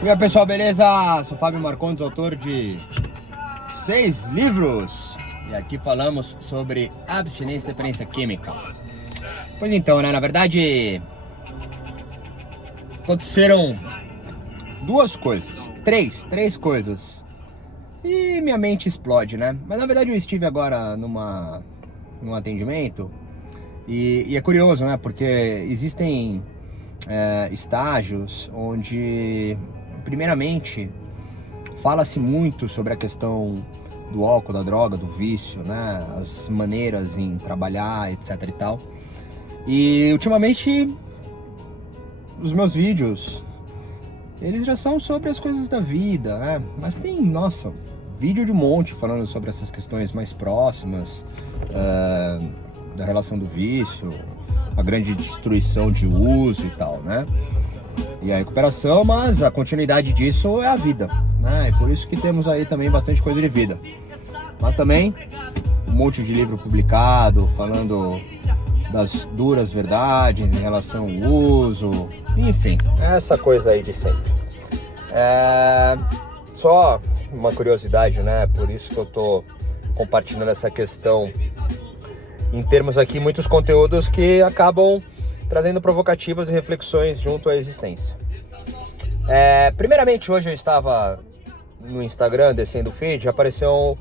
E aí pessoal, beleza? Sou Fábio Marcondes, autor de 6 livros. E aqui falamos sobre abstinência e dependência química. Pois então, né? Na verdade, aconteceram duas coisas. Três coisas. E minha mente explode, né? Mas na verdade eu estive agora num atendimento. E é curioso, né? Porque existem estágios onde, primeiramente, fala-se muito sobre a questão do álcool, da droga, do vício, né? As maneiras em trabalhar, etc e tal. E ultimamente os meus vídeos, eles já são sobre as coisas da vida, né? Mas tem, nossa, vídeo de um monte falando sobre essas questões mais próximas, da relação do vício, a grande destruição de uso e tal, né? E a recuperação, mas a continuidade disso é a vida, né? E por isso que temos aí também bastante coisa de vida. Mas também um monte de livro publicado falando das duras verdades em relação ao uso, enfim, essa coisa aí de sempre. Só uma curiosidade, né? Por isso que eu tô compartilhando essa questão em termos aqui, muitos conteúdos que acabam trazendo provocativas e reflexões junto à existência. Primeiramente, hoje eu estava no Instagram, descendo o feed, apareceu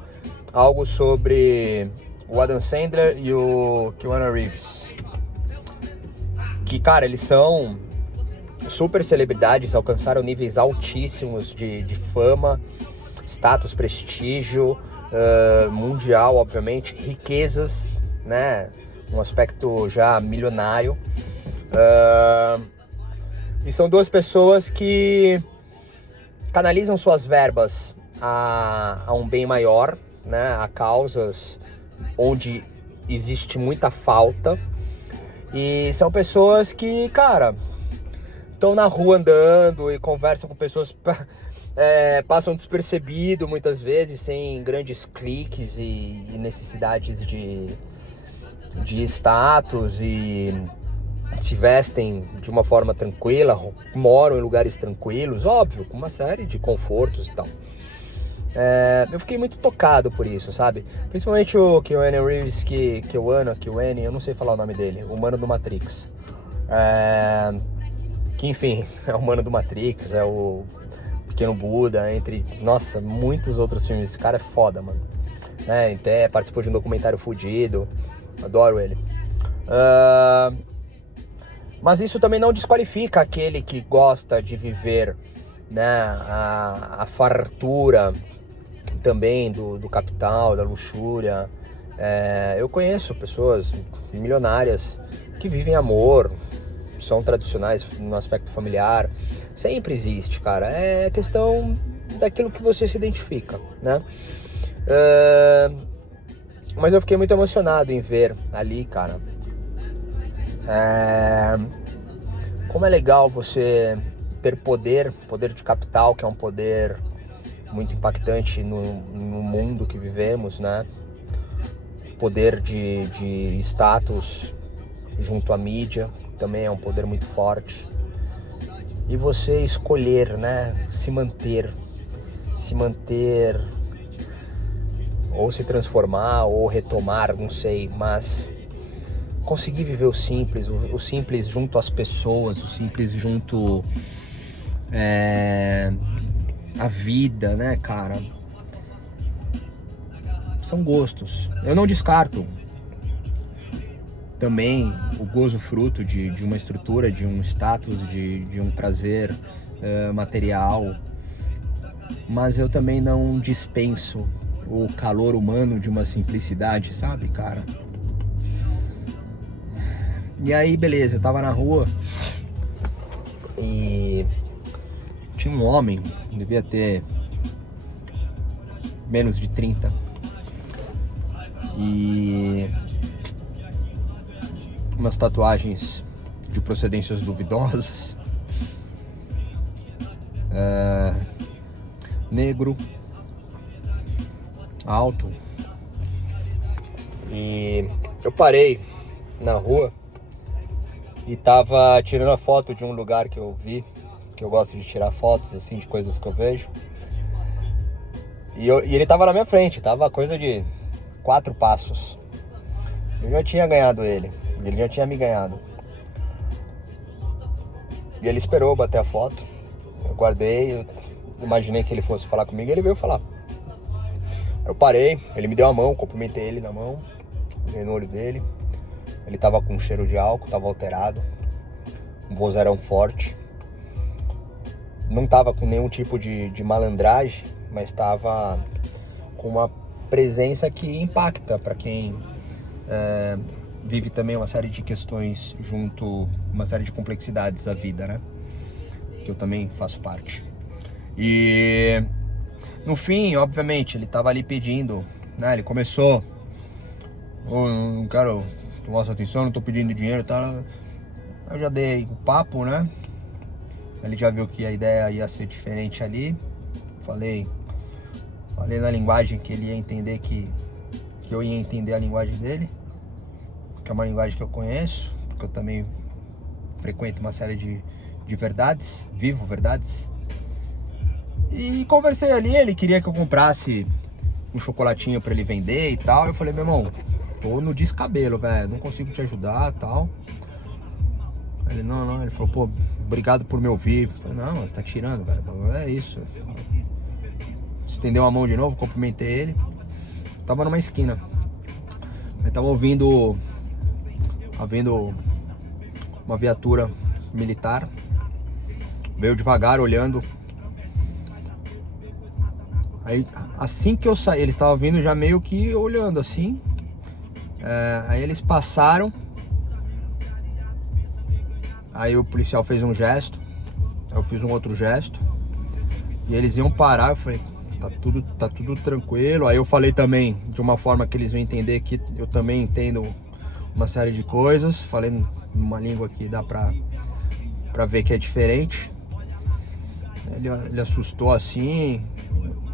algo sobre o Adam Sandler e o Keanu Reeves. Que, cara, eles são super celebridades, alcançaram níveis altíssimos de fama, status, prestígio, mundial, obviamente, riquezas, né? Um aspecto já milionário. E são duas pessoas que canalizam suas verbas a um bem maior, né? A causas onde existe muita falta. E são pessoas que, cara, estão na rua andando e conversam com pessoas, passam despercebido muitas vezes, sem grandes cliques e necessidades de status, e se vestem de uma forma tranquila, moram em lugares tranquilos, óbvio, com uma série de confortos e tal. Eu fiquei muito tocado por isso, sabe? Principalmente o Keanu Reeves, eu não sei falar o nome dele, o mano do Matrix. Que enfim, é o mano do Matrix, é o Pequeno Buda, entre, nossa, muitos outros filmes. Esse cara é foda, mano. Até participou de um documentário fudido, adoro ele. Mas isso também não desqualifica aquele que gosta de viver, né, a fartura também do capital, da luxúria. Eu conheço pessoas milionárias que vivem amor, são tradicionais no aspecto familiar. Sempre existe, cara. É questão daquilo que você se identifica, né? Mas eu fiquei muito emocionado em ver ali, cara, como é legal você ter poder de capital, que é um poder muito impactante no mundo que vivemos, né? Poder de status junto à mídia, também é um poder muito forte. E você escolher, né? Se manter, ou se transformar, ou retomar, não sei, mas conseguir viver o simples junto às pessoas, o simples junto à vida, né, cara? São gostos. Eu não descarto também o gozo fruto de uma estrutura, de um status, de um prazer material, mas eu também não dispenso o calor humano de uma simplicidade, sabe, cara? E aí, beleza, eu tava na rua e tinha um homem, devia ter menos de 30, e umas tatuagens de procedências duvidosas, negro, alto, e eu parei na rua e tava tirando a foto de um lugar que eu vi que eu gosto de tirar fotos, assim, de coisas que eu vejo. E ele tava na minha frente, tava coisa de 4 passos. Eu já tinha ganhado ele já tinha me ganhado. E ele esperou bater a foto, eu guardei, eu imaginei que ele fosse falar comigo e ele veio falar. Eu parei, ele me deu a mão, cumprimentei ele na mão, olhei no olho dele. Ele tava com cheiro de álcool, tava alterado, um vozeirão forte. Não tava com nenhum tipo de malandragem, mas tava com uma presença que impacta para quem vive também uma série de questões junto, uma série de complexidades da vida, né? Que eu também faço parte. E no fim, obviamente, ele tava ali pedindo, né? Ele começou, não quero tomar sua atenção, não tô pedindo dinheiro, tá? Eu já dei o papo, né? Ele já viu que a ideia ia ser diferente ali. Falei na linguagem que ele ia entender, que eu ia entender a linguagem dele, que é uma linguagem que eu conheço, porque eu também frequento uma série de verdades, vivo verdades. E conversei ali, ele queria que eu comprasse um chocolatinho pra ele vender e tal. Eu falei, meu irmão, tô no descabelo, velho, não consigo te ajudar e tal. Ele, não, ele falou, pô, obrigado por me ouvir. Eu falei, não, você tá tirando, velho, é isso. Estendeu a mão de novo, cumprimentei ele. Tava numa esquina. Eu tava havendo uma viatura militar. Veio devagar, olhando. Aí, assim que eu saí, eles estavam vindo já meio que olhando assim. Aí eles passaram. Aí o policial fez um gesto. Eu fiz um outro gesto. E eles iam parar. Eu falei, tá tudo tranquilo. Aí eu falei também de uma forma que eles vão entender que eu também entendo uma série de coisas. Falei numa língua que dá pra ver que é diferente. Ele assustou assim.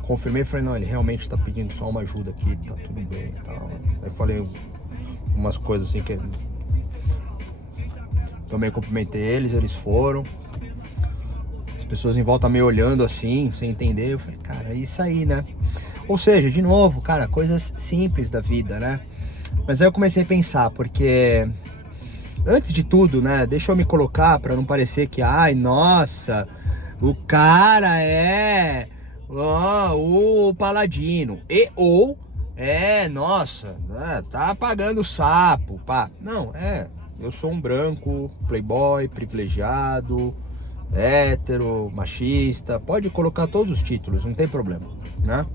Confirmei e falei, não, ele realmente tá pedindo só uma ajuda aqui, tá tudo bem e tal. Aí falei umas coisas assim que também cumprimentei eles foram. As pessoas em volta meio olhando assim, sem entender. Eu falei, cara, é isso aí, né? Ou seja, de novo, cara, coisas simples da vida, né? Mas aí eu comecei a pensar, porque antes de tudo, né, deixa eu me colocar pra não parecer que, ai, nossa, o cara é o paladino. Nossa, tá pagando sapo, pá. Não, eu sou um branco, playboy, privilegiado, hétero, machista, pode colocar todos os títulos, não tem problema, né?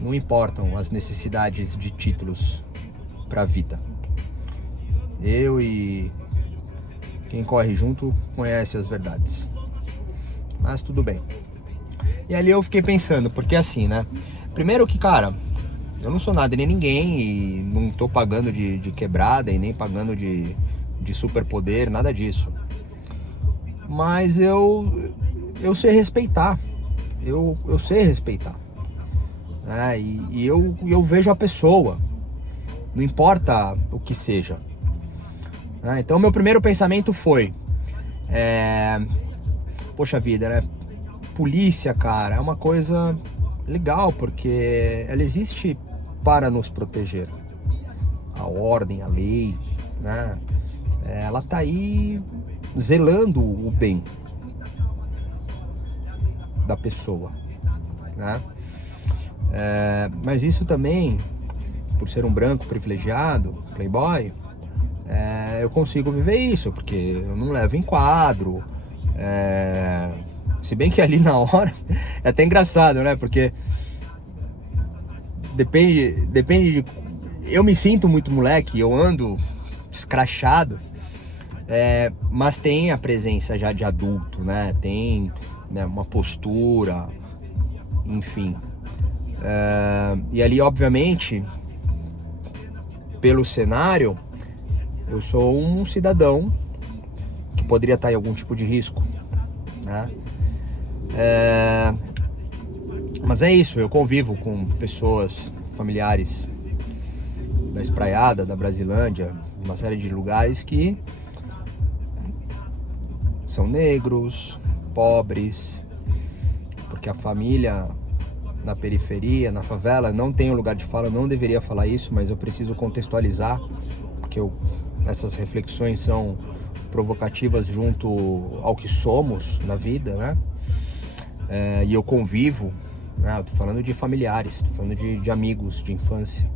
Não importam as necessidades de títulos pra vida. Eu e quem corre junto conhece as verdades. Mas tudo bem. E ali eu fiquei pensando, porque assim, né? Primeiro que, cara, eu não sou nada nem ninguém e não tô pagando de quebrada e nem pagando de superpoder, nada disso. Mas eu sei respeitar. Eu sei respeitar. E eu vejo a pessoa. Não importa o que seja. Então meu primeiro pensamento foi... poxa vida, né? Polícia, cara, é uma coisa legal, porque ela existe para nos proteger. A ordem, a lei, né? Ela tá aí zelando o bem da pessoa, né? Mas isso também, por ser um branco privilegiado, playboy, eu consigo viver isso, porque eu não levo enquadro. Se bem que ali na hora é até engraçado, né? Porque depende de... Eu me sinto muito moleque, eu ando escrachado, mas tem a presença já de adulto, né? Tem, né, uma postura, enfim. E ali, obviamente, pelo cenário, eu sou um cidadão que poderia estar em algum tipo de risco, né? Mas é isso, eu convivo com pessoas, familiares da Espraiada, da Brasilândia, uma série de lugares que são negros, pobres, porque a família na periferia, na favela, não tem um lugar de fala. Eu não deveria falar isso, mas eu preciso contextualizar, porque essas reflexões são provocativas junto ao que somos na vida, né? E eu convivo, né? Eu tô falando de familiares, tô falando de amigos de infância.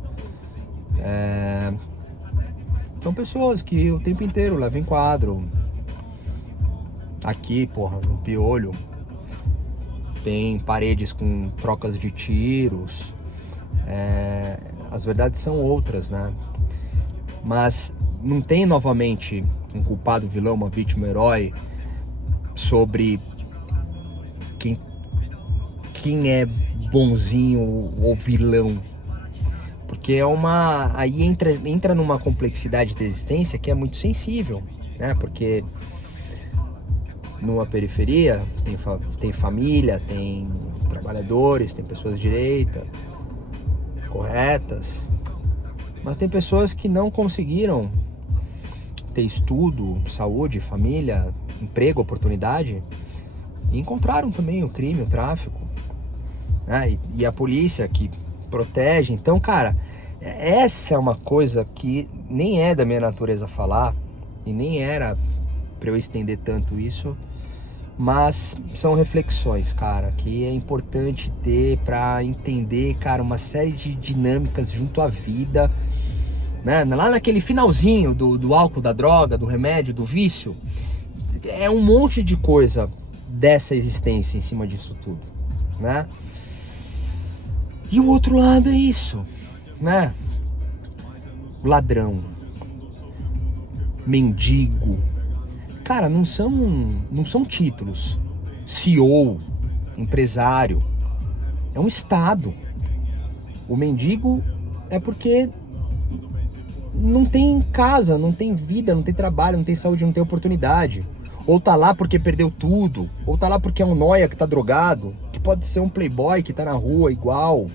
São pessoas que o tempo inteiro levam em quadro. Aqui, porra, no Piolho, tem paredes com trocas de tiros. As verdades são outras, né? Mas não tem novamente um culpado, vilão, uma vítima, um herói sobre quem é bonzinho ou vilão. Porque aí entra numa complexidade de existência que é muito sensível, né? Porque numa periferia tem família, tem trabalhadores, tem pessoas de direita, corretas, mas tem pessoas que não conseguiram ter estudo, saúde, família, emprego, oportunidade, e encontraram também o crime, o tráfico, né? E a polícia que protege. Então, cara, essa é uma coisa que nem é da minha natureza falar, e nem era para eu estender tanto isso, mas são reflexões, cara, que é importante ter para entender, cara, uma série de dinâmicas junto à vida, né? Lá naquele finalzinho do álcool, da droga, do remédio, do vício, é um monte de coisa dessa existência em cima disso tudo, né? E o outro lado é isso, né? Ladrão, mendigo. Cara, não são títulos. CEO, empresário, é um estado. O mendigo é porque não tem casa, não tem vida, não tem trabalho, não tem saúde, não tem oportunidade. Ou tá lá porque perdeu tudo, ou tá lá porque é um nóia que tá drogado, que pode ser um playboy que tá na rua igual,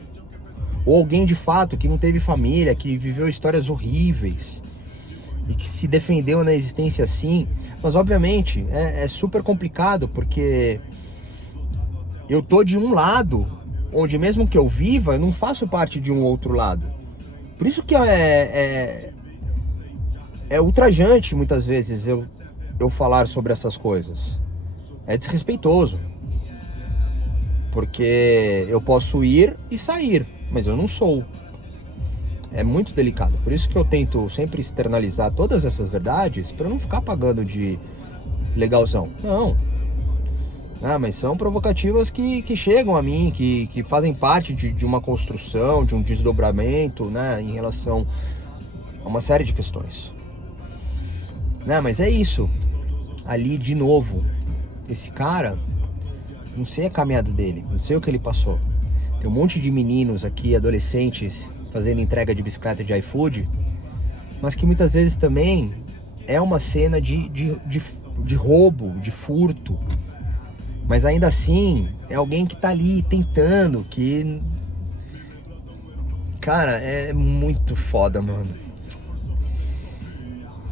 ou alguém de fato que não teve família, que viveu histórias horríveis e que se defendeu na existência assim. Mas obviamente é super complicado, porque eu tô de um lado onde, mesmo que eu viva, eu não faço parte de um outro lado. Por isso que é ultrajante muitas vezes eu falar sobre essas coisas. É desrespeitoso, porque eu posso ir e sair, mas eu não sou. É muito delicado. Por isso que eu tento sempre externalizar todas essas verdades, para não ficar pagando de legalzão. Não. Mas são provocativas que chegam a mim, que fazem parte de uma construção, de um desdobramento, né, em relação a uma série de questões. Mas é isso. Ali, de novo, esse cara, não sei a caminhada dele, não sei o que ele passou. Tem um monte de meninos aqui, adolescentes, fazendo entrega de bicicleta de iFood, mas que muitas vezes também é uma cena de roubo, de furto. Mas ainda assim, é alguém que tá ali tentando, que... Cara, é muito foda, mano.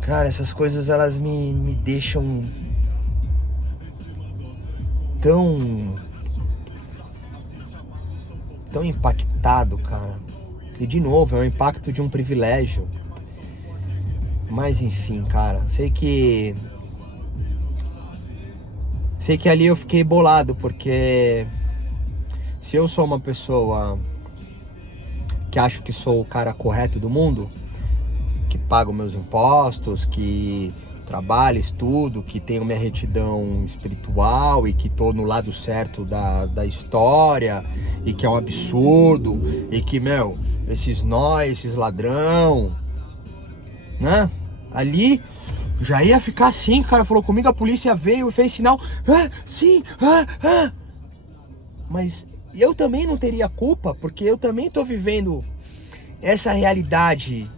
Cara, essas coisas, elas me deixam tão impactado, cara. E de novo, é o impacto de um privilégio. Mas enfim, cara, sei que ali eu fiquei bolado, porque se eu sou uma pessoa que acho que sou o cara correto do mundo, que pago meus impostos, que trabalho, estudo, que tenho minha retidão espiritual e que tô no lado certo da história, e que é um absurdo, e que, esses nós, esses ladrão, né? Ali já ia ficar assim, o cara falou comigo, a polícia veio e fez sinal, sim, Mas eu também não teria culpa, porque eu também tô vivendo essa realidade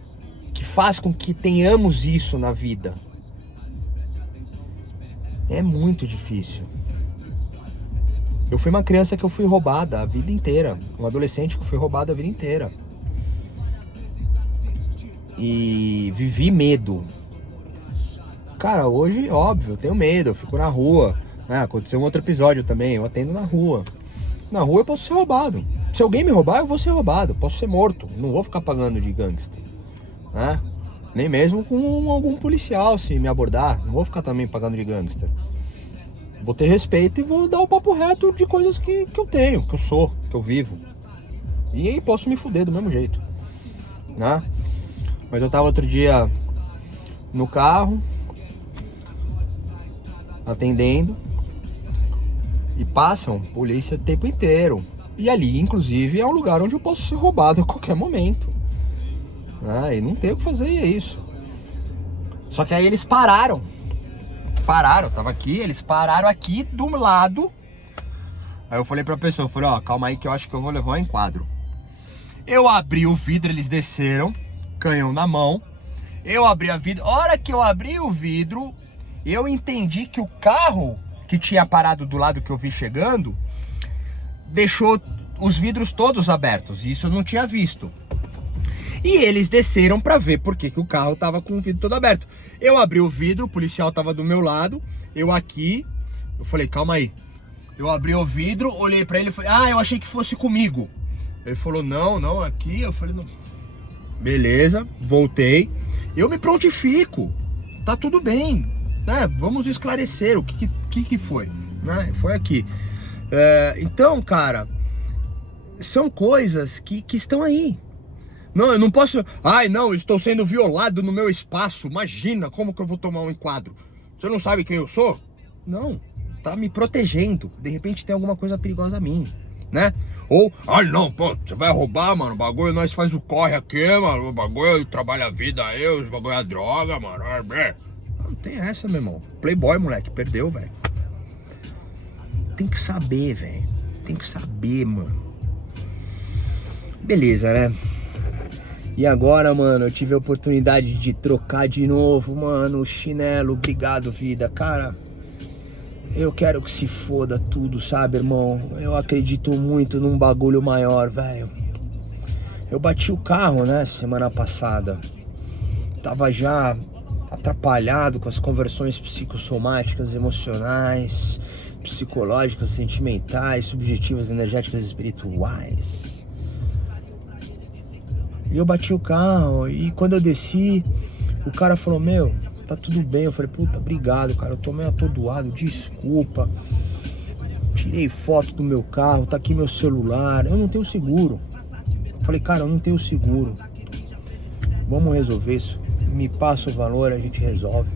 que faz com que tenhamos isso na vida. É muito difícil. Eu fui uma criança que eu fui roubada a vida inteira, um adolescente que foi roubado a vida inteira. E vivi medo. Cara, hoje, óbvio, eu tenho medo, eu fico na rua. Aconteceu um outro episódio também, eu atendo na rua. Na rua eu posso ser roubado. Se alguém me roubar, eu vou ser roubado. Posso ser morto. Não vou ficar pagando de gangster, né? Nem mesmo com algum policial se me abordar. Não vou ficar também pagando de gangster. Vou ter respeito e vou dar o papo reto de coisas que eu tenho, que eu sou, que eu vivo. E aí posso me fuder do mesmo jeito, né? Mas eu tava outro dia no carro, atendendo, e passam polícia o tempo inteiro. E ali, inclusive, é um lugar onde eu posso ser roubado a qualquer momento. E não tem o que fazer, e é isso. Só que aí eles pararam, tava aqui, eles pararam aqui do lado. Aí eu falei pra pessoa, ó, calma aí que eu acho que eu vou levar um enquadro. Eu abri o vidro, eles desceram, canhão na mão. Eu abri a vidro, hora que eu abri o vidro, eu entendi que o carro que tinha parado do lado que eu vi chegando, deixou os vidros todos abertos, isso eu não tinha visto. E eles desceram pra ver por que o carro tava com o vidro todo aberto. Eu abri o vidro, o policial tava do meu lado, eu aqui, eu falei, calma aí. Eu abri o vidro, olhei pra ele e falei, eu achei que fosse comigo. Ele falou, não, aqui. Eu falei, não. Beleza, voltei. Eu me prontifico, tá tudo bem, né? Vamos esclarecer o que foi, né? Foi aqui. Então, cara, são coisas que estão aí. Não, eu não posso... não, eu estou sendo violado no meu espaço. Imagina, como que eu vou tomar um enquadro? Você não sabe quem eu sou? Não, tá me protegendo. De repente tem alguma coisa perigosa a mim, né? Ou, não, pô, você vai roubar, mano. O bagulho, nós faz o corre aqui, mano. O bagulho trabalha a vida aí, o bagulho é droga, mano. Não tem essa, meu irmão. Playboy, moleque, perdeu, velho. Tem que saber, velho. Tem que saber, mano. Beleza, né? E agora, mano, eu tive a oportunidade de trocar de novo, mano, o chinelo. Obrigado, vida. Cara, eu quero que se foda tudo, sabe, irmão? Eu acredito muito num bagulho maior, velho. Eu bati o carro, né, semana passada. Tava já atrapalhado com as conversões psicossomáticas, emocionais, psicológicas, sentimentais, subjetivas, energéticas, espirituais. E eu bati o carro, e quando eu desci, o cara falou, meu, tá tudo bem. Eu falei, puta, obrigado, cara, eu tô meio atordoado, desculpa. Tirei foto do meu carro, tá aqui meu celular, eu não tenho seguro. Eu falei, cara, eu não tenho seguro. Vamos resolver isso, me passa o valor, a gente resolve.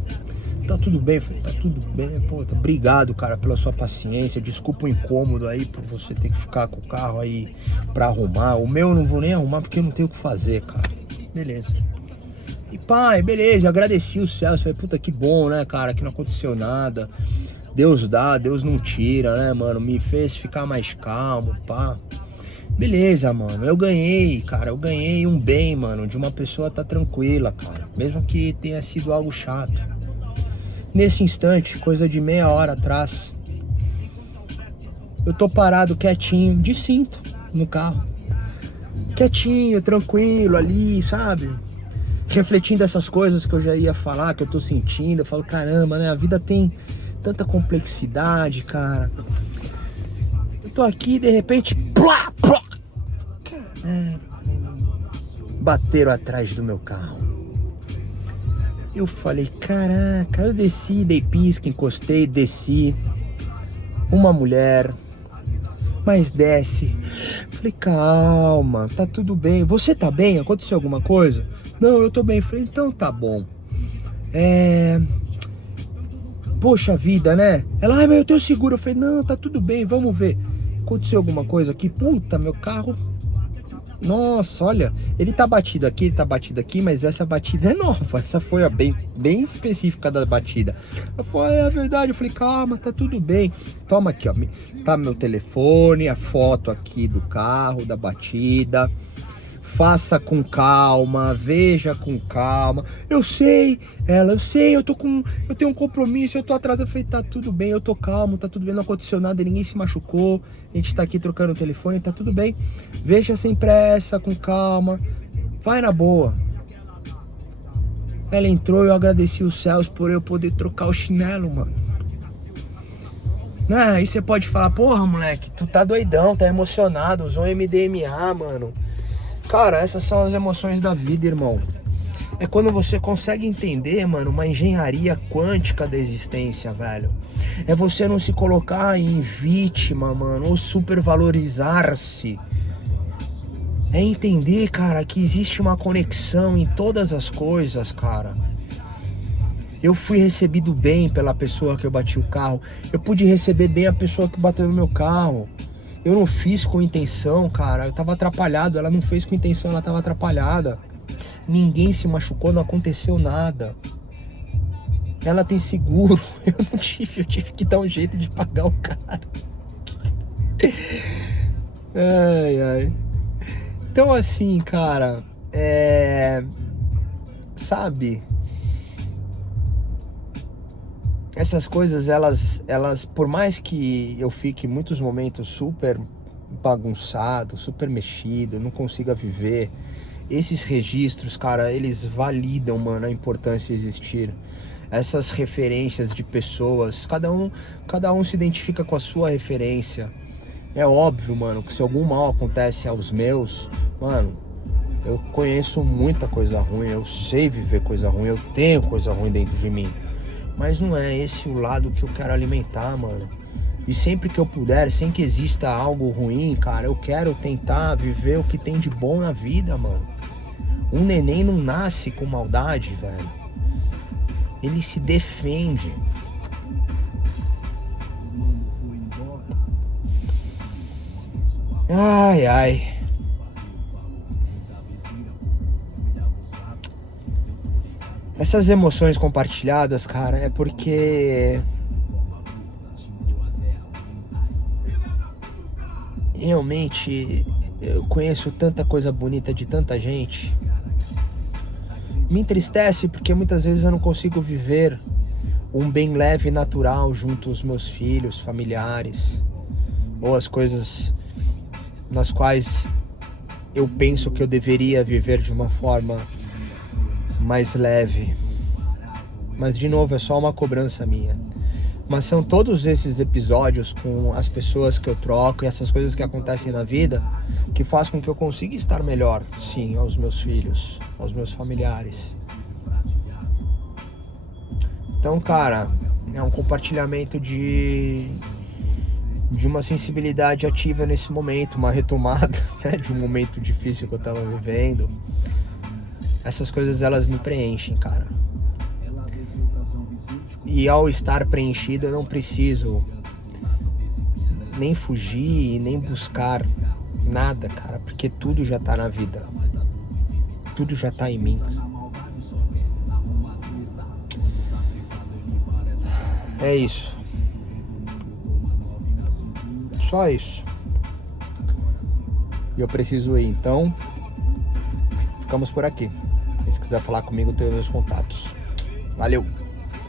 Tá tudo bem? Eu falei, tá tudo bem, puta, obrigado, cara, pela sua paciência. Desculpa o incômodo aí por você ter que ficar com o carro aí pra arrumar. O meu eu não vou nem arrumar porque eu não tenho o que fazer, cara. Beleza. E pai, beleza, agradeci o céu. Falei, puta, que bom, né, cara, que não aconteceu nada. Deus dá, Deus não tira, né, mano? Me fez ficar mais calmo, pá. Beleza, mano, eu ganhei, cara, eu ganhei um bem, mano, de uma pessoa tá tranquila, cara. Mesmo que tenha sido algo chato. Nesse instante, coisa de meia hora atrás, eu tô parado quietinho, de cinto, no carro. Quietinho, tranquilo ali, sabe? Refletindo essas coisas que eu já ia falar, que eu tô sentindo. Eu falo, caramba, né? A vida tem tanta complexidade, cara. Eu tô aqui, de repente, plá, plá. Bateram atrás do meu carro. Eu falei, caraca, eu desci, dei pisca, encostei, desci. Uma mulher, mas desce. Falei, calma, tá tudo bem. Você tá bem? Aconteceu alguma coisa? Não, eu tô bem. Falei, então tá bom. Poxa vida, né? Ela, mas eu tenho seguro. Eu falei, não, tá tudo bem, vamos ver. Aconteceu alguma coisa aqui? Puta, meu carro... Nossa, olha, ele tá batido aqui, mas essa batida é nova. Essa foi a bem específica da batida. Eu falei, é verdade. Eu falei, calma, tá tudo bem. Toma aqui, ó, tá meu telefone, a foto aqui do carro, da batida. Faça com calma, veja com calma. Eu sei, eu tenho um compromisso, eu tô atrasado. Eu falei, tá tudo bem, eu tô calmo, tá tudo bem, não aconteceu nada, ninguém se machucou. A gente tá aqui trocando o telefone, tá tudo bem. Veja sem pressa, com calma, vai na boa. Ela entrou e eu agradeci os céus por eu poder trocar o chinelo, mano. Né? Aí você pode falar, porra, moleque, tu tá doidão, tá emocionado, usou MDMA, mano. Cara, essas são as emoções da vida, irmão. É quando você consegue entender, mano, uma engenharia quântica da existência, velho. É você não se colocar em vítima, mano, ou supervalorizar-se. É entender, cara, que existe uma conexão em todas as coisas, cara. Eu fui recebido bem pela pessoa que eu bati o carro. Eu pude receber bem a pessoa que bateu no meu carro. Eu não fiz com intenção, cara. Eu tava atrapalhado. Ela não fez com intenção, ela tava atrapalhada. Ninguém se machucou, não aconteceu nada. Ela tem seguro. Eu não tive, eu tive que dar um jeito de pagar o cara. Ai, ai. Então assim, cara, sabe? Essas coisas, elas, por mais que eu fique em muitos momentos super bagunçado, super mexido, não consiga viver, esses registros, cara, eles validam, mano, a importância de existir. Essas referências de pessoas, cada um se identifica com a sua referência. É óbvio, mano, que se algum mal acontece aos meus, mano, eu conheço muita coisa ruim, eu sei viver coisa ruim, eu tenho coisa ruim dentro de mim. Mas não é esse o lado que eu quero alimentar, mano. E sempre que eu puder, sem que exista algo ruim, cara, eu quero tentar viver o que tem de bom na vida, mano. Um neném não nasce com maldade, velho. Ele se defende. Ai, ai. Essas emoções compartilhadas, cara, é porque realmente eu conheço tanta coisa bonita de tanta gente. Me entristece porque muitas vezes eu não consigo viver um bem leve e natural junto aos meus filhos, familiares, ou as coisas nas quais eu penso que eu deveria viver de uma forma mais leve. Mas de novo, é só uma cobrança minha. Mas são todos esses episódios com as pessoas que eu troco e essas coisas que acontecem na vida que faz com que eu consiga estar melhor, sim, aos meus filhos, aos meus familiares. Então, cara, é um compartilhamento de uma sensibilidade ativa nesse momento, uma retomada, né, de um momento difícil que eu tava vivendo. Essas coisas, elas me preenchem, cara. E ao estar preenchido, eu não preciso nem fugir e nem buscar nada, cara, porque tudo já tá na vida. Tudo já tá em mim. É isso. Só isso. E eu preciso ir, então ficamos por aqui. Se quiser falar comigo, tenho meus contatos. Valeu!